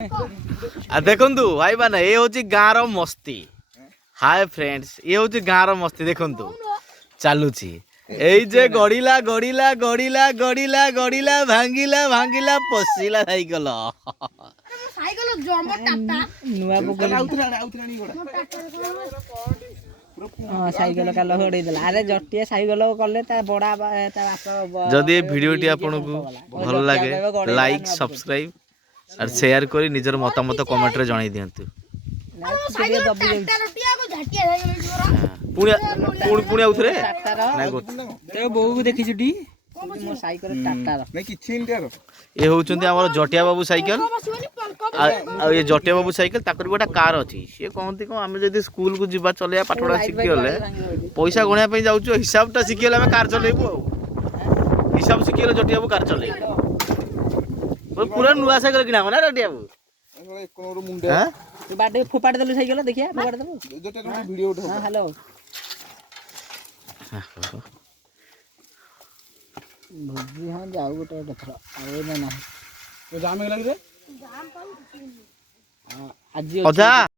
देखु भाई मैंने ये हूँ गाँव मस्ती। हाय फ्रेंड्स, ये हूँ गाँव मस्ती। देखु चलुची जे गड़िला गड़िला गड़िला गड़िला गड़िला भांगिला भांगिला पशिला साइकल साइकल काल होड़े देला। अरे जटिया साइकल कले ता बड़ा जदि वीडियोटी आपको भल लगे लाइक सब्सक्राइब और शेयर करी निजर मतामत कमेंट रे जणाई दियंतु। पुणी आउथरे बोऊ को देखि छुटी मो साइकल टाटार नै किछि इंडियार ए होउचंती हमर जटिया बाबू साइकल आ ये जटिया बाबू साइकल ताकर गोटा कार अछि। से कहंती को हम जदी स्कूल को जिबा चलेया पाठोडा सिखियोले पैसा गणिया पे जाउचो हिसाबटा सिखियोले हम कार चलेबू आ हिसाब सिखियोले जटिया बाबू कार चलेबू पूरा नुआ साइकल किना ना जटिया बाबू एक कोनरो मुंडे हां तू बाडे फुपाड़ देलु साइकल देखिया फुपाड़ देबो जटिया रे वीडियो उठा। हां हेलो भोजी हां जाऊ गोटे थरा आवे ना जाम हे लगी रे जाम पाऊ आज अजा।